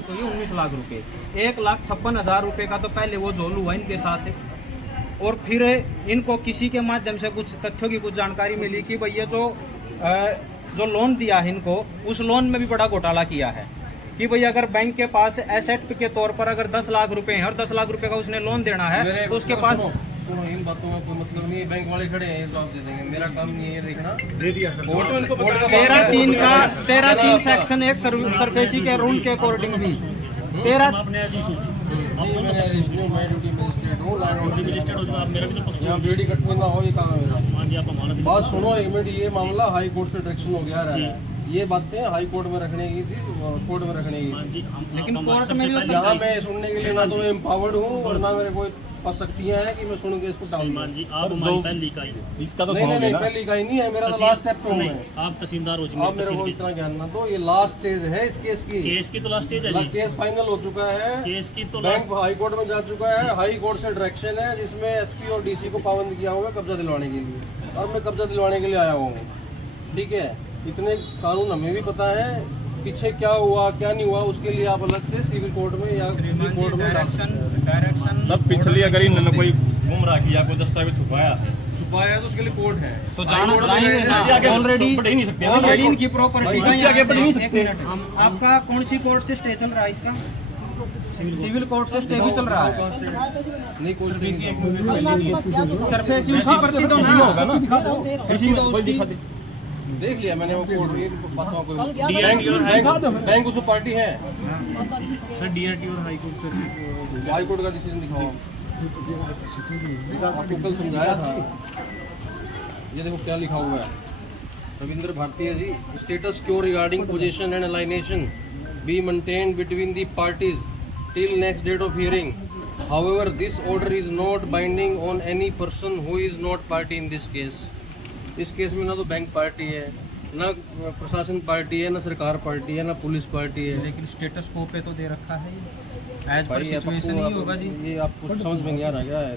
तो ये 19 लाख रुपए, 1,56,000 रुपए का तो पहले वो झोल हुआ इनके साथ। और फिर इनको किसी के माध्यम से कुछ तथ्यों की कुछ जानकारी मिली कि भैया जो लोन दिया है इनको, उस लोन में भी बड़ा घोटाला किया है कि भैया अगर बैंक के पास एसेट के तौर पर अगर 10 लाख रुपए हैं और 10 लाख रुपए का उसने लोन देना है तो उसके पास सुनो, इन बातों में कोई मतलब नहीं है, बैंक वाले खड़े हैं, ये जवाब दे देंगे, मेरा काम नहीं है ये देखना। दे दिया सर। 13(3) सेक्शन 1 सरफेसी के रूल के अकॉर्डिंग भी 13 बात सुनो एक मिनट, ये मामला हाई कोर्ट से डायरेक्शन हो गया है, ये बातें हाई कोर्ट में रखने की थी, कोर्ट में रखने की, लेकिन कोर्ट में यहाँ मैं सुनने के लिए ना तो एम्पावर्ड हूँ और ना मेरे कोई शक्तियाँ हैं कि मैं सुन के इसको डाल दूं। इसका तो नहीं पहली इकाई नहीं है, मेरा लास्ट स्टेप पे हूँ मैं। आप तहसीलदार हो चुके हैं, अब मेरे को इतना ज्ञान ना दो, ये लास्ट स्टेज है इस केस की। केस की तो लास्ट स्टेज है जी, केस फाइनल हो चुका है, केस की तो बैंक हाई कोर्ट में जा चुका है, हाई कोर्ट से डायरेक्शन है जिसमें एसपी और डीसी को पाबंद किया हुआ है कब्जा दिलवाने के लिए, और मैं कब्जा दिलवाने के लिए आया हुआ हूँ। ठीक है, इतने कानून हमें भी पता है, पीछे क्या हुआ क्या नहीं हुआ उसके लिए आप अलग से सिविल कोर्ट में या सिविल कोर्ट में डायरेक्शन सब पिछली अगर इन्होंने कोई गुमराह किया, कोई दस्तावेज छुपाया तो उसके लिए कोर्ट है, तो ऑलरेडी इनकी प्रॉपर्टी आगे बढ़ नहीं सकते। आपका कौन सी कोर्ट से स्टे चल रहा है इसका? सिविल कोर्ट से स्टे भी चल रहा है। नहीं कोई सरफेसी उसी पर तो ना होगा ना, इसी तो उसकी देख लिया मैंने वो कोर्ट बैंक उसको पार्टी है सर डीआरटी और हाई कोर्ट से हाई कोर्ट का डिसीजन दिखाओ, आपको कल समझाया था। ये देखो क्या लिखा हुआ है, Ravindra Bharatiya ji, status quo regarding position and alienation be maintained between the parties till next date of hearing, however this order is not binding on any person who is not party in this case. इस case में ना तो bank party है, ना प्रशासन party है, ना सरकार पार्टी है, ना पुलिस पार्टी है, लेकिन स्टेटस को पे तो दे रखा है एज पर सिचुएशन ही होगा जी। ये आपको समझ में नहीं आ रहा क्या है?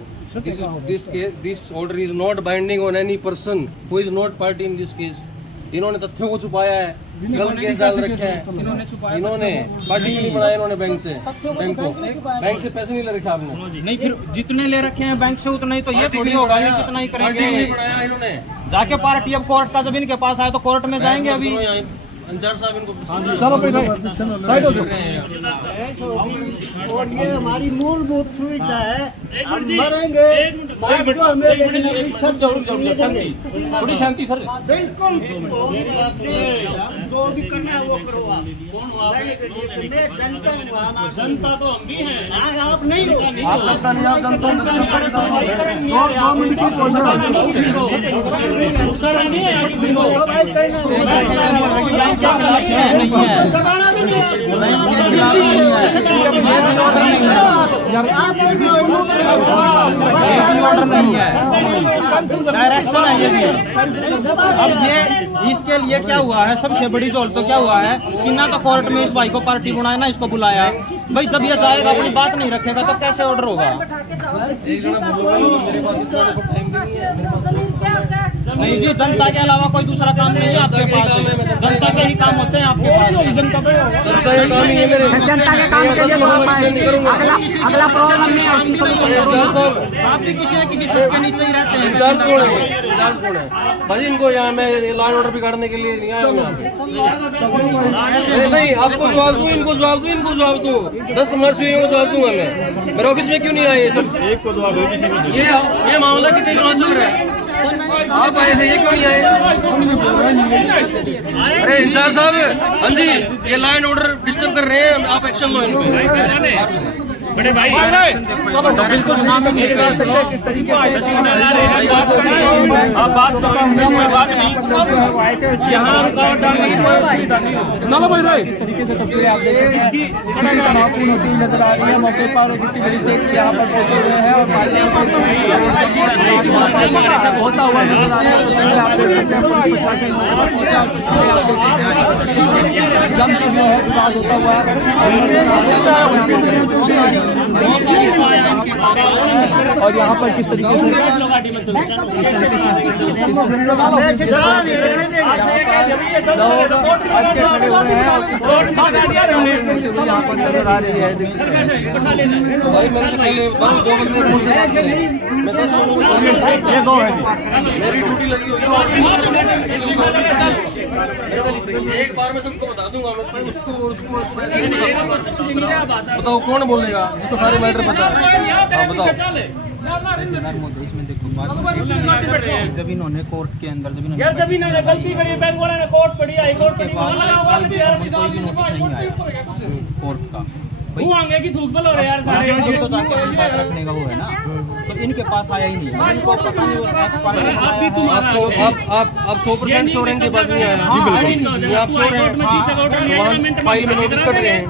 This order is not binding on any person who is not party in this case. इन्होंने तथ्यों को छुपाया है, गलत केस डाल रखे हैं, इन्होंने पार्टी क्यों नहीं बनाया इन्होंने बैंक से, बैंक से पैसे नहीं ले रखे आपने। नहीं फिर जितने ले रखे हैं बैंक से उतना ही तो ये थोड़ी होगा ये कितना ही करेंगे इन्होंने जाके पार्टी। अब कोर्ट का जब इनके पास आए तो कोर्ट में जाएंगे अभी। अंजार साहब इनको चलो साइड हो और ये हमारी मूलभूत सुविधा है, हम मरेंगे थोड़ी शांति सर। बिल्कुल जो भी करना है वो करो आप। मैं जनता हूँ, जनता तो हम भी हैं, आप नहीं हो। आप जनता नहीं, आप जनता दो मिनट की दबाना भी नहीं डायरेक्शन है ये भी। अब ये इसके लिए क्या हुआ है, सबसे बड़ी जोल तो क्या हुआ है कि ना तो कोर्ट में इस भाई को पार्टी बनाया ना इसको बुलाया। भाई जब ये जाएगा अपनी बात नहीं रखेगा तो कैसे ऑर्डर होगा? नहीं जी, जनता के अलावा कोई दूसरा काम नहीं है आपके पास, जनता के ही काम होते हैं आपके पास। जनता के काम के लिए अगला प्रॉब्लम नहीं है। आप भी किसी न किसी छत के नीचे ही रहते हैं। इंचार्ज कौन है भाई? इनको यहाँ मैं लॉ ऑर्डर बिगाड़ने के लिए नहीं आया हूँ। नहीं आपको जवाब दूँ, इनको जवाब दूँ, इनको जवाब दूँ, 10 मार्च में इनको जवाब दूंगा मैं। मेरे ऑफिस में क्यों नहीं आए ये सब? एक को जवाब किसी को ये मामला कितने दिनों चल रहा है? आप आए थे, ये क्यों नहीं आए? अरे इंचार्ज साहब, हाँ जी, ये लॉ एंड ऑर्डर डिस्टर्ब कर रहे हैं, आप एक्शन लो इन पे। बड़े भाई बिल्कुल किस तरीके से आप बात करो, कोई बात नहीं, यहाँ रुकावट डालने की कोई इस तरीके से तस्वीरें आप देख रहे हैं, इसकी स्थिति तनावपूर्ण होती नजर आ रही है। मौके पर डिप्टी मजिस्ट्रेट यहाँ पर पहुंचे हुए हैं और होता हुआ नजर आ रहा है। तस्वीरें आप देख सकते हैं, पुलिस प्रशासन मौके पर पहुंचा और तस्वीरें आप देख सकते हैं, जमकर जो है विवाद होता हुआ और यहाँ पर किस तरीके से लोग अच्छे खड़े हुए हैं और किस तरीके से यहाँ पर नजर आ रही है, देख सकते हैं। भाई मैंने पहले 2 घंटे फोन से बात करी, मैं 10 मिनट ये 2 है मेरी ड्यूटी लगी हुई है। एक बार मैं सबको बता दूंगा, मैं उसको ऐसे नहीं बता। बताओ कौन बोलेगा जिसको सारे मैटर पता है? हाँ बताओ। इसमें देखो बात, जब इन्होंने कोर्ट के अंदर जब इन्होंने गलती करी, बैंक वाले ने कोर्ट पढ़ी, हाई कोर्ट के पढ़ी, पास वहाँ लगा हुआ कोई भी है। समय कोई भी नोटिस नहीं आया कोर्ट का। वो आगे की थूक बल हो रहे यार सारे। तो जाके बात रखने का वो है ना, तो इनके पास आया ही नहीं। इनको पता नहीं वो एक्सपायर आप भी तुम्हारा आप 100% श्योर हैं कि बात नहीं आया? जी बिल्कुल, आप श्योर हैं? फाइल में नोटिस कट रहे हैं?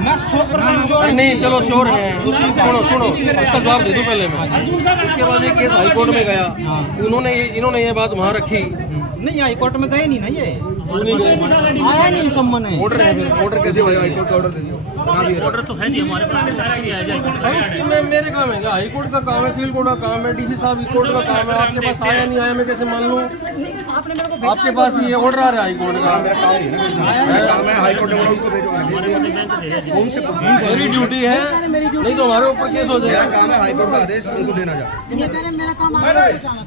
मैं 100% श्योर अरे नहीं चलो श्योर हैं। सुनो उसका जवाब दे दूं पहले मैं। उसके बाद एक केस हाई कोर्ट में गया, इन्होंने ये बात वहाँ रखी। नहीं, हाई कोर्ट में गए नहीं ना, ये क्यों नहीं गए? आया नहीं सम्मन है। ऑर्डर है, फिर ऑर्डर कैसे भाई? हाई कोर्ट का ऑर्डर दे दियो। ऑर्डर तो है जी हमारे पास, सारा किया है भाई उसकी मेरे काम है, हाई कोर्ट का काम है, सिविल कोर्ट का काम है, डीसी साहब कोर्ट का काम है। आपके पास आया नहीं आया मैं कैसे मान लूँ? आपके पास ये ऑर्डर आ रहा है हाई कोर्ट का। काम है हाई कोर्ट में उनको भेजो, मेरी ड्यूटी है, नहीं तो हमारे ऊपर केस हो मेरा जाएगा। काम है हाई कोर्ट का आदेश उनको देना जा।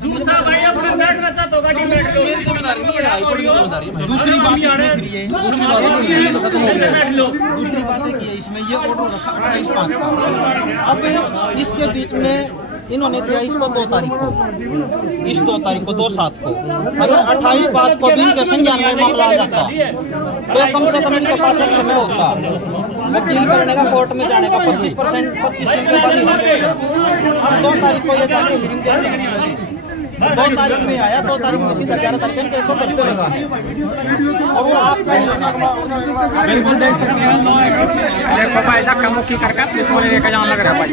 दूसरा भाई अपने बैठ रहा तो गाड़ी बैठ लो। मेरी जिम्मेदारी नहीं है, हाई कोर्ट की जिम्मेदारी है। दूसरी बात इसमें फिर ये दूसरी बात है तो खत्म हो गया। बैठ लो। दूसरी बात है कि इसमें ये ऑर्डर रखा 28/5 का। अब इसके बीच में इन्होंने दिया इसको 2 तारीख को, इस 2 तारीख को 2/7 को। अगर 28/5 को भी इनके संज्ञान में मामला आ जाता तो कम से कम इनके पास एक समय होता वकील करने का, कोर्ट में जाने का। 25% 25 दिन के बाद ही 2 तारीख को ये जाके हियरिंग के 2 तारीख में आया, 2 तारीख में सीधा 11 तारीख को सबसे लगा। और वो आप बिल्कुल देख सकते हैं। देखो भाई धक्का मुक्की करके पुलिस वाले लेके जाने लग रहे हैं भाई,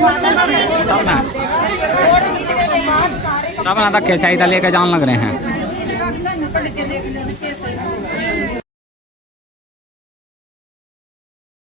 सब ना धक्के चाहिए लेके जाने लग रहे हैं।